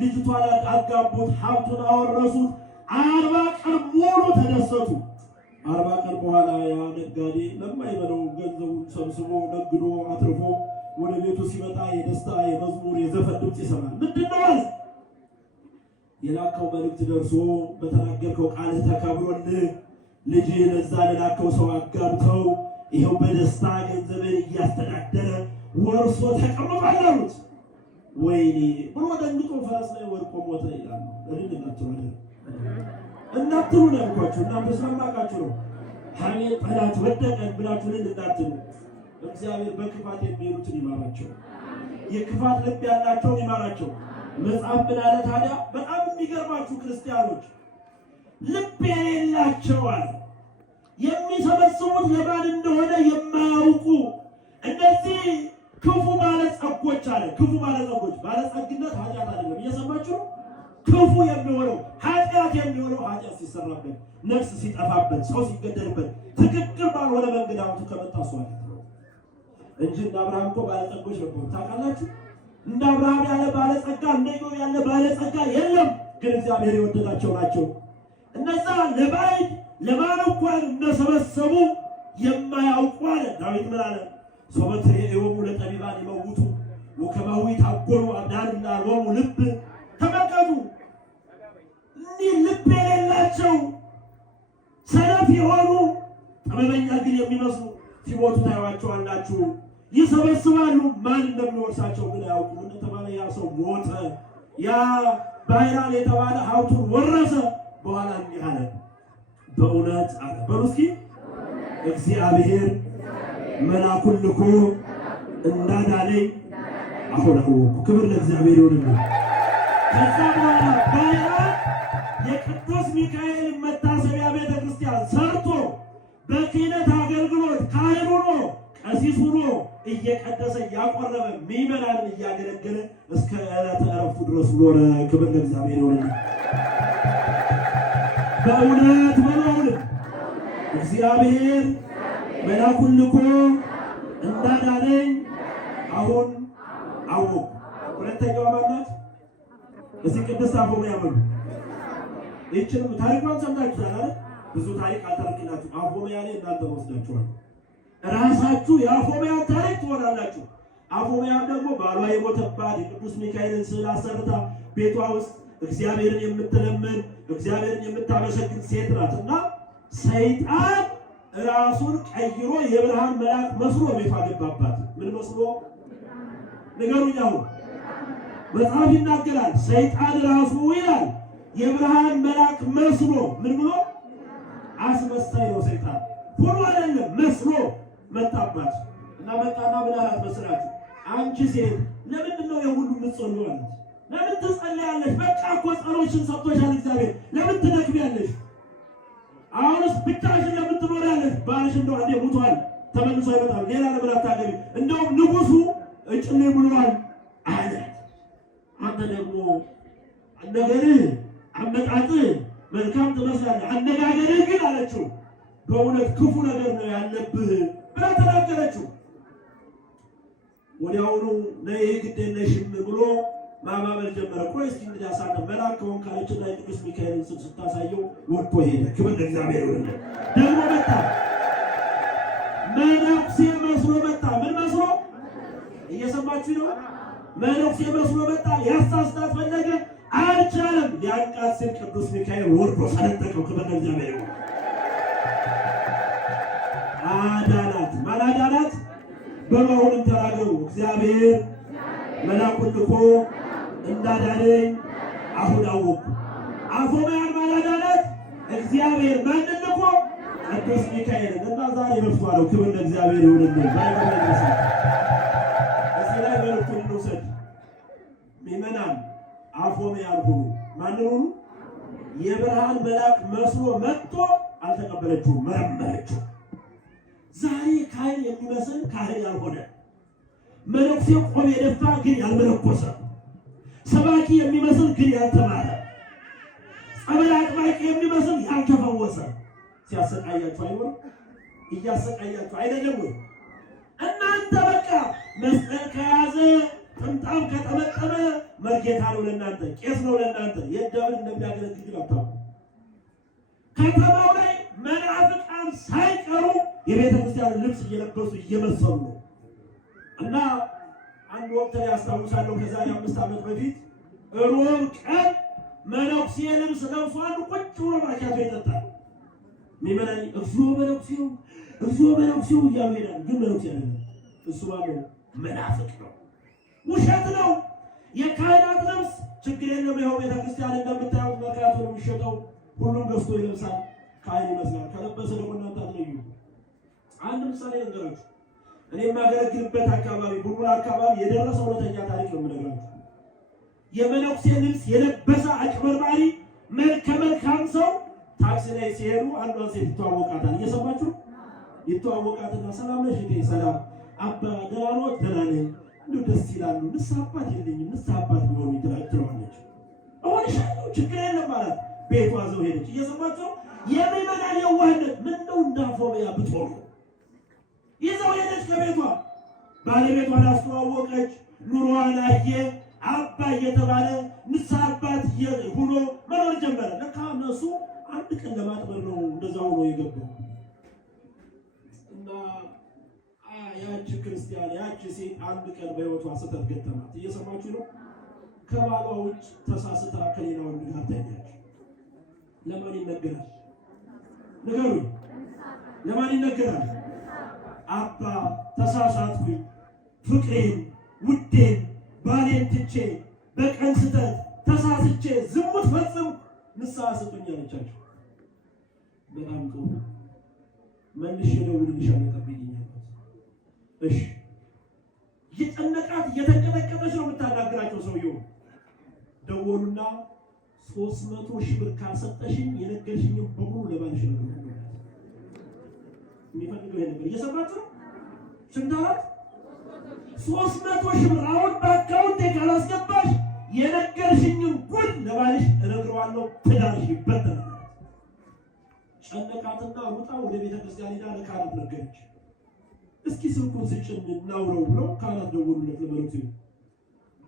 ልጅቷን አጋቡት፣ ሀብቱን አወረሱት። 40 ቀን ሙሉ ተደሰቱ። 40 ቀን በኋላ ያ ነጋዴ ለማይበለው ገንዘቡን ሰብስቦ ነግዶ አትርፎ ወደ ቤቱ ሲመጣ የደስታ የመዝሙር የዘፈን ድምፅ ይሰማል። ምንድን ነው አለ። የላከው መልእክት ደርሶ በተናገርከው ቃል ተከብሮልህ ልጅህ ለዛ ለላከው ሰው አጋብተው ይኸው በደስታ ገንዘብን እያስተዳደረ ወርሶ ተቀምጧል አሉት። ወይኔ ብሎ ደንግጦ ፈረስ ላይ ወድቆ ሞተ ይላሉ። እናትሉ ነው ያልኳችሁ። እናንተ ስለማውቃችሁ ነው። ሐሜት ጠላት ወደቀን ብላችሁ እንዳትሉ። እግዚአብሔር በክፋት የሚሄዱትን ይማራቸው፣ የክፋት ልብ ያላቸውን ይማራቸው። መጽሐፍ ምን አለ ታዲያ? በጣም የሚገርማችሁ ክርስቲያኖች ልብ የሌላቸው አለ የሚሰበስቡት ለማን እንደሆነ የማያውቁ እነዚህ ክፉ ባለጸጎች አለ። ክፉ ባለጸጎች፣ ባለጸግነት ኃጢአት አይደለም። እየሰማችሁ ክፉ የሚሆነው ኃጢአት የሚሆነው ኃጢአት ሲሰራበት፣ ነፍስ ሲጠፋበት፣ ሰው ሲገደልበት፣ ትክክል ባልሆነ መንገድ አውጡ ከመጣ ሰው እንጂ እንደ አብርሃም እኮ ባለጸጎች ነበሩ። ታውቃላችሁ? እንደ አብርሃም ያለ ባለጸጋ፣ እንደ ኢዮብ ያለ ባለጸጋ የለም። ግን እግዚአብሔር የወደዳቸው ናቸው። እነዛ ለባዕድ ለማን እንኳን እንደሰበሰቡ የማያውቁ አለ። ዳዊት ምን አለ? ሶበት የወሙ ለጠቢባን ይመውቱ ወከማዊ ታጎሉ አብዳንና ወሙ ልብ። ተመልከቱ፣ እኒህ ልብ የሌላቸው ሰነፍ የሆኑ ጥበበኛ ግን የሚመስሉ ሲሞቱ ታዩዋቸዋላችሁ። ይሰበስባሉ፣ ማን እንደሚወርሳቸው ግን አያውቁም። እንደተባለ ያ ሰው ሞተ። ያ ባይራን የተባለ ሀብቱን ወረሰ። በኋላ እንዲህ አለ፣ በእውነት አለ በሉ እስኪ እግዚአብሔር መልአኩን ልኮ እንዳዳነኝ አሁን አወቅሁ። ክብር ለእግዚአብሔር ይሁንልን። ከዛ በኋላ ባይራን የቅዱስ ሚካኤል መታሰቢያ ቤተ ክርስቲያን ሰርቶ በክህነት አገልግሎት ካህን ሆኖ ቀሲስ ሆኖ እየቀደሰ እያቆረበ ምዕመናንን እያገለገለ እስከ ዕለተ ዕረፍቱ ድረስ ኖረ። ክብር ለእግዚአብሔር ይሁንልን። በእውነት በእውነት እግዚአብሔር መልአኩን ልኮ እንዳዳነኝ አሁን አወቅሁ። ሁለተኛዋ ማናት? እዚህ ቅድስት አፎምያ በሉ። ይህችንም ታሪኳን ሰምታችኋል አይደል? ብዙ ታሪክ አልተረክላችሁ። አፎምያ ላይ እናንተ ወስዳችኋል። ራሳችሁ የአፎምያ ታሪክ ትሆናላችሁ። አፎምያም ደግሞ ባሏ የሞተባት የቅዱስ ሚካኤልን ስዕል አሰርታ ቤቷ ውስጥ እግዚአብሔርን የምትለምን እግዚአብሔርን የምታመሰግን ሴት ናትና ሰይጣን ራሱን ቀይሮ የብርሃን መልአክ መስሎ ቤቷ ገባባት። ምን መስሎ ንገሩኝ? አሁን መጽሐፍ ይናገራል። ሰይጣን ራሱ ይላል የብርሃን መልአክ መስሎ ምን ብሎ አስመሳይ ነው ሰይጣን ሆኖ አይደለም መስሎ መጣባት እና መጣና ምን አላት መሰላችሁ? አንቺ ሴት ለምንድን ነው የሁሉ የምትጸልዩ አለች። ለምን ትጸልያለሽ? በቃ እኮ ጸሎትሽን ሰጥቶሻል እግዚአብሔር። ለምን ትደክሚያለሽ? አሁንስ ብቻሽን ለምን ትኖሪያለሽ? ባልሽ እንደው አንዴ ሙቷል ተመልሶ አይመጣም። ሌላ ለምን አታገቢ? እንደውም ንጉሱ እጭኔ ብሏል አለ። አንተ ደግሞ ነገርህ አመጣጥህ መልካም ትመስላለህ፣ አነጋገርህ ግን አለችው በእውነት ክፉ ነገር ነው ያለብህ ብላ ተናገረችው። ወዲያውኑ ነይ ግድ የለሽም ብሎ ማማመል ጀመረ። ቆይ እስኪ እንግዲህ አሳተ መልአክ ከሆንክ አለችና የቅዱስ ሚካኤልን ስም ስታሳየው ወጥቶ ሄደ። ክብር ለእግዚአብሔር ይሁን። ደግሞ መጣ መነኩሴ መስሎ መጣ። ምን መስሎ? እየሰማችሁ ነው? መነኩሴ መስሎ መጣ። ያሳስታት ፈለገ፣ አልቻለም። ሊያንቃት ሲል ቅዱስ ሚካኤል ወርዶ ሰነጠቀው። ክብር ለእግዚአብሔር ይሁን። አዳናት። ማን አዳናት? በመሆኑም ተናገሩ። እግዚአብሔር መልአኩን ልኮ እንዳዳነኝ አሁን አወቅኩ። አፎምያን ማን አዳናት? እግዚአብሔር። ማንን ልኮ? ቅዱስ ሚካኤልን። እና ዛሬ ረፍቷል። ክብር ለእግዚአብሔር ይሁንልን። እዚህ ላይ መልእክቱን እንውሰድ። ምእመናን አፎምያን ሁኑ። ማንን ሁኑ? የብርሃን መልአክ መስሎ መጥቶ አልተቀበለችውም፣ መረመረችው። ዛሬ ካህን የሚመስል ካህን ያልሆነ መነኩሴ ቆብ የደፋ ግን ያልመነኮሰ ሰባኪ የሚመስል ግን ያልተማረ ጸበል አጥማቂ የሚመስል ያልተፈወሰ ሲያሰቃያችሁ አይሆን? እያሰቃያችሁ አይደለም ወይ? እናንተ በቃ መስቀል ከያዘ ጥምጣም ከጠመጠመ መርጌታ ነው ለእናንተ፣ ቄስ ነው ለእናንተ። የደብር እንደሚያገለግል ግን አታውቁም። ከተማው ላይ መናፍቃን ሳይቀሩ የቤተ ክርስቲያን ልብስ እየለበሱ እየመሰሉ ነው። እና አንድ ወቅት ላይ አስታውሳለሁ ከዛሬ 5 ዓመት በፊት ሮብ ቀን መነኩሴ ልብስ ለብሶ አንድ ቁጭ ብሎ ማኪያቶ ይጠጣል። ሚመናኝ እግዚኦ መነኩሴው እያሉ ይላል። ግን መነኩሴ አይደለም እሱ ማለት መናፍቅ ነው፣ ውሸት ነው። የካህናት ልብስ ችግር የለም። ይኸው ቤተ ክርስቲያን እንደምታዩት መርካቶ ነው የሚሸጠው፣ ሁሉም ገዝቶ ይለብሳል። ካህን ይመስላል። ከለበሰ ደግሞ እናንተ አትለዩ። አንድ ምሳሌ ልንገራችሁ። እኔ የማገለግልበት አካባቢ ቡልቡላ አካባቢ የደረሰ እውነተኛ ታሪክ ነው የምነግራችሁ። የመነኩሴ ልብስ የለበሰ አጭበርባሪ መልከ መልካም ሰው ታክሲ ላይ ሲሄዱ አንዷን ሴት ይተዋወቃታል። እየሰማችሁ ይተዋወቃትና ሰላም ነሽ እቴ? ሰላም አባ ደህና ነዎት? ደህና ነኝ። እንደው ደስ ይላሉ። ንስሐ አባት የለኝም፣ ንስሐ አባት ቢሆኑ ትለዋለች። አሁን ሻለው ችግር የለም ማለት ቤቷ ዘው ሄደች። እየሰማችሁ የምእመናን የዋህነት ምነው እንደ አፎምያ ብትሆኑ። ይዘው ሄደች ከቤቷ። ባለቤቷን አስተዋወቀች፣ ኑሮዋን አየ። አባ እየተባለ ንስሐ አባት ሆኖ መኖር ጀመረ። ለካ እነሱ አንድ ቀን ለማጥበር ነው እንደዛ ሆኖ የገባው። እና ያቺ ክርስቲያን ያቺ ሴት አንድ ቀን በሕይወቷ ስህተት ገጠማት። እየሰማችሁ ነው? ከባሏ ውጭ ተሳስታ ከሌላ ወንድ ጋር ተኛች። ለማን ይነገራል? ንገሩኝ። ለማን ይነገራል? አባ ተሳሳትኩኝ፣ ፍቅሬን ውዴን ባሌን ትቼ በቀን ስህተት ተሳስቼ ዝሙት ፈጽም ንስሐ ስጡኝ አለቻቸው። በጣም ጥሩ መልሼ እደውልልሻለሁ ጠብቂኝ። እሺ እየጨነቃት እየተንቀጠቀጠች ነው የምታናግራቸው። ሰውየው ደወሉና 300,000 ብር ካልሰጠሽኝ የነገርሽኝን በሙሉ ለባልሽ ነው የሚፈልገው ነበር። እየሰማችሁ ስንት አላት? 300,000 ብር። አሁን በአካውንቴ ካላስገባሽ የነገርሽኝን ጉድ ለባልሽ እነግረዋለሁ፣ ትዳርሽ ይበተናል። ጨነቃትና ሩጣ ወደ ቤተ ክርስቲያን ሄዳ ለካህናት ነገረች። እስኪ ስልኩን ስጭን እናውረው ብለው ካህናት ደወሉለት ለመነኩሴው።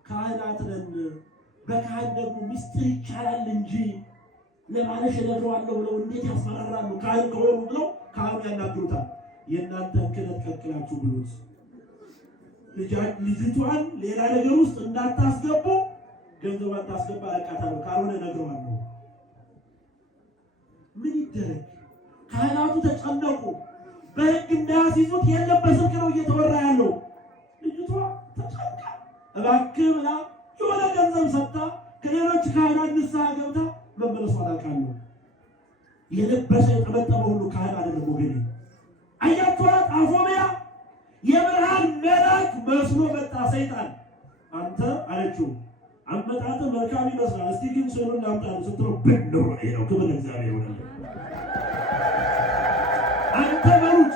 ካህናት ነን፣ በካህን ደግሞ ሚስጥር ይቻላል እንጂ ለባልሽ እነግረዋለሁ ብለው እንዴት ያስፈራራሉ ካህን ከሆኑ ብለው ካህኑ ያናግሩታል። የእናንተን ክህነት ቀቅላችሁ ብሉት። ልጅቷን ሌላ ነገር ውስጥ እንዳታስገቡ፣ ገንዘቧን ታስገባ አለቃታለሁ፣ ካልሆነ እነግረዋለሁ። ምን ይደረግ? ካህናቱ ተጨነቁ። በሕግ እንዳያስይዙት የለም፣ በስልክ ነው እየተወራ ያለው። ልጅቷ ተጨንቃ እባክህ ብላ የሆነ ገንዘብ ሰጥታ ከሌሎች ካህናት ንስሐ ገብታ መመለሷን አውቃለሁ። የለበሰ የጠመጠመ ሁሉ ካህን አይደለም ወገኔ። አያችኋት? አፎምያ የብርሃን መልአክ መስሎ መጣ ሰይጣን። አንተ አለችው አመጣጥ መልካም ይመስላል፣ እስቲ ግን ስዕሉን ላምጣ ስትለው ብን ነው ነው። ክብር እግዚአብሔር ይሁን። አንተ በሩት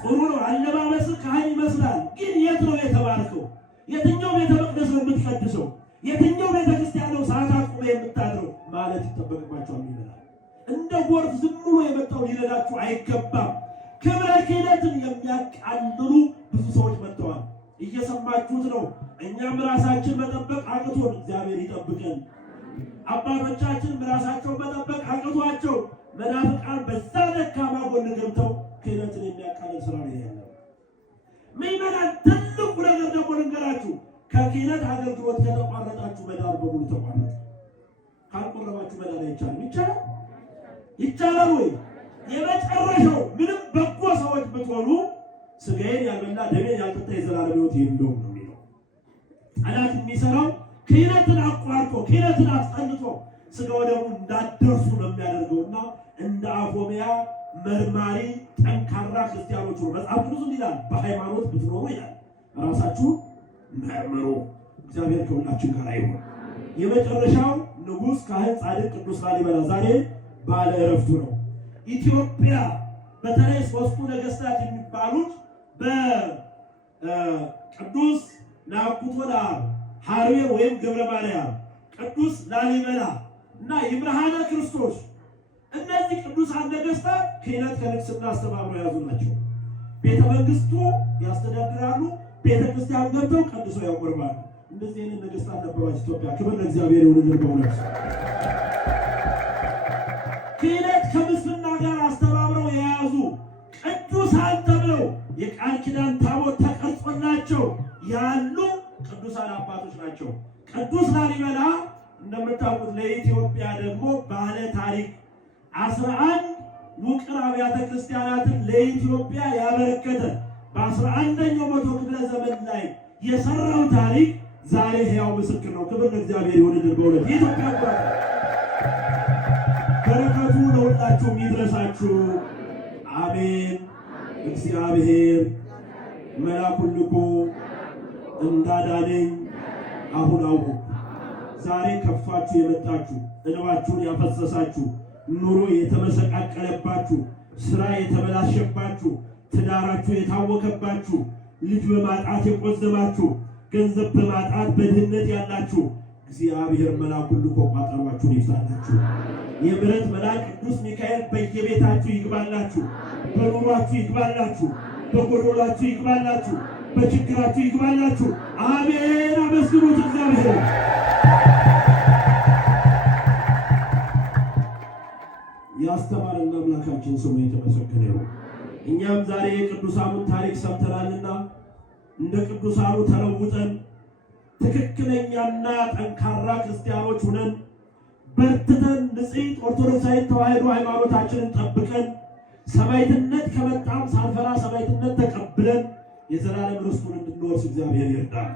ጥሩ ነው፣ አለባበስ ካህን ይመስላል፣ ግን የት ነው የተባልከው? የትኛው ቤተ መቅደስ ነው የምትቀድሰው? የትኛው ቤተ ክርስቲያን ነው ሰዓታት ቁመህ የምታድረው? ማለት ይጠበቅባቸዋል ይላል። እንደ ጎርፍ ዝም ብሎ የመጣው ሊረዳችሁ አይገባም። ክብረ ክህነትን የሚያቃልሉ ብዙ ሰዎች መጥተዋል። እየሰማችሁት ነው። እኛም ራሳችን መጠበቅ አቅቶን እግዚአብሔር ይጠብቀን። አባቶቻችን ራሳቸውን መጠበቅ አቅቷቸው መናፍቃን በዛ ደካማ ጎን ገብተው ክህነትን የሚያቃልል ስራ ነው ያለው። ምዕመናን ትልቁ ነገር ደግሞ ልንገራችሁ፣ ከክህነት አገልግሎት ከተቋረጣችሁ መዳር በሙሉ ተቋረጠ። ካልቆረባችሁ መዳር አይቻልም። ይቻላል? ይቻላል ወይ? የመጨረሻው ምንም በጎ ሰዎች ብትሆኑ ስጋዬን ያልበላ ደሜን ያልጠጣ የዘላለም ሕይወት የለውም ነው የሚለው። ጠላት የሚሰራው ክህነትን አቋርጦ ክህነትን አስጠልቶ ስጋ ወደሙ እንዳደርሱ ነው የሚያደርገውና እንደ አፎምያ መርማሪ ጠንካራ ክርስቲያኖች ነው። መጽሐፍ ቅዱስ ይላል በሃይማኖት ብትኖሩ ይላል ራሳችሁን መርምሩ። እግዚአብሔር ከሁላችን ጋር ይሁን። የመጨረሻው ንጉሥ ካህን ጻድቅ ቅዱስ ላሊበላ ዛሬ ባለ ዕረፍቱ ነው። ኢትዮጵያ በተለይ ሶስቱ ነገስታት የሚባሉት በቅዱስ ናኩቶ ለአብ ሐርዌ ወይም ገብረ ማርያም፣ ቅዱስ ላሊበላ እና ይምርሃነ ክርስቶስ፣ እነዚህ ቅዱሳን ነገስታት ክህነት ከንግስና አስተባብረው የያዙ ናቸው። ቤተ መንግስቱ ያስተዳድራሉ፣ ቤተ ክርስቲያን ገብተው ቀድሰው ያቆርባሉ። እንደዚህ አይነት ነገስታት ነበሯት ኢትዮጵያ። ክብር ለእግዚአብሔር ይሁን። በእውነት ክህነት ከምስፍና ጋር አስተባብረው የያዙ ቅዱሳን ተብለው የቃል ኪዳን ታቦት ተቀርጾላቸው ያሉ ቅዱሳን አባቶች ናቸው። ቅዱስ ላሊበላ እንደምታውቁት ለኢትዮጵያ ደግሞ ባለ ታሪክ 11 ውቅር አብያተ ክርስቲያናትን ለኢትዮጵያ ያበረከተ በ11ኛው መቶ ክፍለ ዘመን ላይ የሰራው ታሪክ ዛሬ ሕያው ምስክር ነው። ክብር ለእግዚአብሔር ይሁን። በእውነት የኢትዮጵያ በረከቱ ለሁላችሁም ይድረሳችሁ። አሜን። እግዚአብሔር መልአኩን ልኮ እንዳዳነኝ አሁን አውቁ። ዛሬ ከፋችሁ የመጣችሁ እንባችሁን ያፈሰሳችሁ ኑሮ የተመሰቃቀለባችሁ ስራ የተበላሸባችሁ ትዳራችሁ የታወከባችሁ ልጅ በማጣት የቆዘማችሁ ገንዘብ በማጣት በድህነት ያላችሁ እግዚአብሔር መልአኩን ልኮ ቋጠሯችሁን ይፍታላችሁ። የምሕረት መልአክ ቅዱስ ሚካኤል በየቤታችሁ ይግባላችሁ፣ በኑሯችሁ ይግባላችሁ፣ በጎዶሏችሁ ይግባላችሁ፣ በችግራችሁ ይግባላችሁ። አሜን። አመስግኑት እግዚአብሔር። ያስተማረን አምላካችን ስሙ የተመሰገነ ይሁን። እኛም ዛሬ የቅዱሳኑን ታሪክ ሰምተናልና እንደ ቅዱሳኑ ተለውጠን ትክክለኛና ጠንካራ ክርስቲያኖች ሁነን በርትተን ንጽሕት ኦርቶዶክሳዊት ተዋሕዶ ሃይማኖታችንን ጠብቀን ሰማዕትነት ከመጣም ሳንፈራ ሰማዕትነት ተቀብለን የዘላለም ርስቱን እንድንወርስ እግዚአብሔር ይርዳል።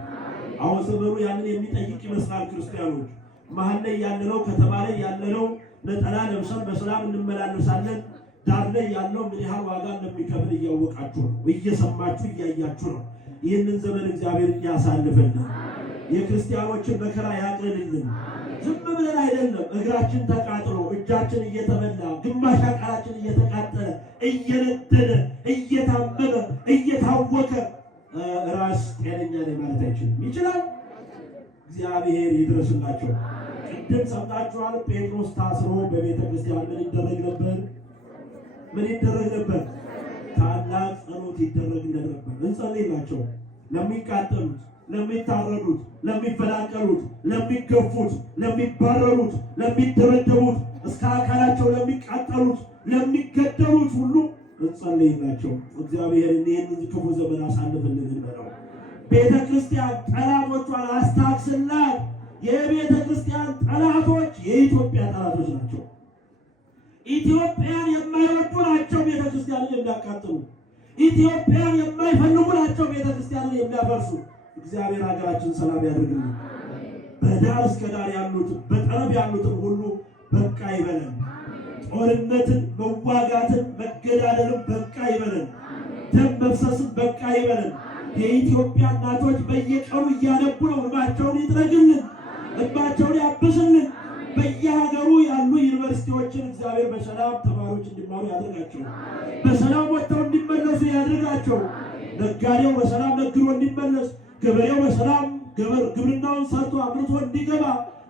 አሁን ዘመኑ ያንን የሚጠይቅ ይመስላል። ክርስቲያኖች መሀል ላይ ያለነው ከተማ ላይ ያለነው ነጠላ ለብሰን በሰላም እንመላለሳለን። ዳር ላይ ያለው ምን ያህል ዋጋ እንደሚከፍል እያወቃችሁ ነው፣ እየሰማችሁ እያያችሁ ነው። ይህንን ዘመን እግዚአብሔር ያሳልፈልን፣ የክርስቲያኖችን መከራ ያቅልልን። ዝም ብለን አይደለም እግራችን ተቃጥሎ እጃችን እየተበላ ግማሽ አካላችን እየተቃጠለ እየነደደ እየታመመ እየታወከ ራስ ጤነኛ ነኝ ማለት አይችልም። ይችላል። እግዚአብሔር ይድረስላቸው። ቅድም ሰምታችኋል። ጴጥሮስ ታስሮ በቤተ ክርስቲያን ምን ይደረግ ነበር? ምን ይደረግ ነበር? ታላቅ ጸሎት ይደረግ ነበር። እንጸልይላቸው። ለሚቃጠሉት፣ ለሚታረዱት፣ ለሚፈናቀሉት፣ ለሚገፉት፣ ለሚባረሩት፣ ለሚደበደቡት፣ እስከ አካላቸው ለሚቃጠሉት፣ ለሚገደሉት ሁሉ እንጸልይላቸው። እግዚአብሔር ይህንን ክፉ ዘመን አሳልፍልን እንበለው። ቤተ ክርስቲያን ጠላቶቿን አስታክስላት። የቤተ ክርስቲያን ጠላቶች የኢትዮጵያ ጠላቶች ናቸው። ኢትዮጵያን የማይወዱ ናቸው ቤተ ክርስቲያንን የሚያቃጥሉ። ኢትዮጵያን የማይፈልጉ ናቸው ቤተ ክርስቲያንን የሚያፈርሱ። እግዚአብሔር ሀገራችን ሰላም ያድርግልን። በዳር እስከ ዳር ያሉትን በጠረፍ ያሉትን ሁሉ በቃ ይበለን። ጦርነትን፣ መዋጋትን፣ መገዳደልን በቃ ይበለን። ደም መፍሰስን በቃ ይበለን። የኢትዮጵያ እናቶች በየቀኑ እያነቡ ነው። እንባቸውን ይጥረግልን፣ እንባቸውን ያብስልን። በየሀገሩ ያሉ ዩኒቨርሲቲዎችን እግዚአብሔር በሰላም ተማሪዎች እንዲማሩ ያድርጋቸው። በሰላም ወጥተው እንዲመለሱ ያድርጋቸው። ነጋዴው በሰላም ነግዶ እንዲመለስ፣ ገበሬው በሰላም ግብርናውን ሰርቶ አምርቶ እንዲገባ፣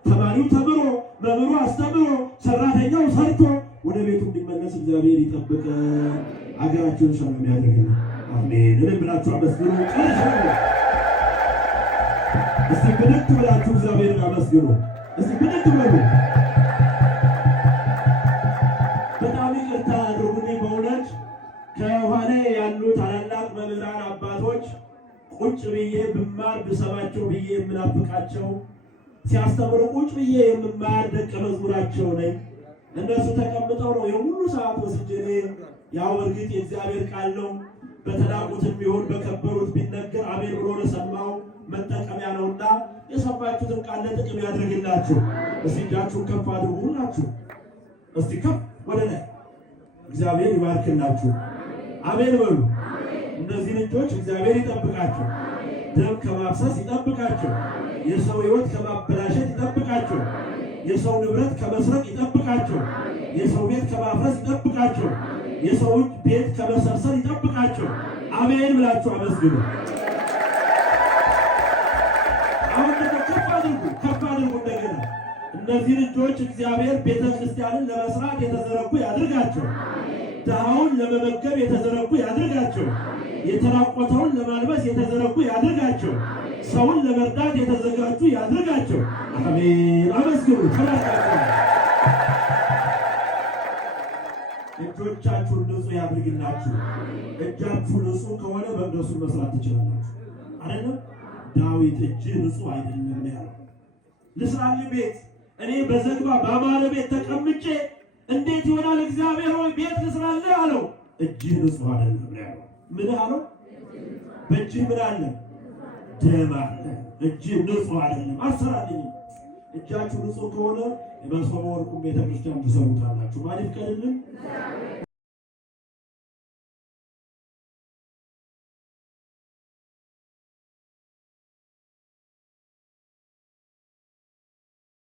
ተማሪው ተምሮ መምህሩ አስተምሮ ሰራተኛው ሰርቶ ወደ ቤቱ እንዲመለስ እግዚአብሔር ይጠብቅ። ሀገራችንን ሰላም ያድርግልን። አሜን። እኔ ብላችሁ አመስግኑ። እስቲ ብድግ ብላችሁ እግዚአብሔርን አመስግኑ። እስቲ ብድግ በሉ። በጣም ይቅርታ አድርጉልኝ። በእውነት ከኋላ ያሉ ታላላቅ መምህራን አባቶች ቁጭ ብዬ ብማር ብሰማቸው ብዬ የምናፍቃቸው ሲያስተምሩ ቁጭ ብዬ የምማር ደቀ መዝሙራቸው ነኝ። እነሱ ተቀምጠው ነው የሁሉ ሰዓት ወስጄ ያው እርግጥ የእግዚአብሔር ቃል ነው። በተናቁትም ቢሆን በከበሩት ቢነገር አሜን ብሎ ለሰማው መጠቀሚያ ነውና የሰማችሁትን ቃል ለጥቅም ያድርግላችሁ። እስቲ እጃችሁን ከፍ አድርጉ ሁላችሁ። እስቲ ከፍ ወደ ላይ። እግዚአብሔር ይባርክላችሁ። አሜን በሉ። እነዚህ ልጆች እግዚአብሔር ይጠብቃቸው። ደም ከማፍሰስ ይጠብቃቸው። የሰው ሕይወት ከማበላሸት ይጠብቃቸው። የሰው ንብረት ከመስረቅ ይጠብቃቸው። የሰው ቤት ከማፍረስ ይጠብቃቸው። የሰው ቤት ከመሰርሰር ይጠብቃቸው። አሜን ብላችሁ አመስግኑ። አሁን ደግሞ ከፍ አድርጉ፣ ከፍ አድርጉ እንደገና። እነዚህ ልጆች እግዚአብሔር ቤተ ክርስቲያንን ለመስራት የተዘረጉ ያድርጋቸው። ድሃውን ለመመገብ የተዘረጉ ያድርጋቸው። የተራቆተውን ለማልበስ የተዘረጉ ያድርጋቸው። ሰውን ለመርዳት የተዘጋጁ ያድርጋቸው። አሜን። አመስግኑ። ተባረኩ። እጆቻችሁን ንጹህ ያድርግላችሁ። እጃችሁ ንጹህ ከሆነ መቅደሱን መስራት ትችላላችሁ። አይደለም ዳዊት እጅህ ንጹህ አይደለም ያለው። ልስራልህ ቤት እኔ በዘግባ በአማረ ቤት ተቀምጬ እንዴት ይሆናል? እግዚአብሔር ሆይ ቤት ልስራልህ አለው። እጅህ ንጹህ አይደለም ያለው። ምን አለው? በእጅህ ምን አለ? ደም አለ። እጅህ ንጹህ አይደለም አሰራልኝ። እጃችሁ ንጹህ ከሆነ የመሶበ ወርቁን ቤተክርስቲያን ትሰሩታላችሁ። ማን ይፍቀድልን?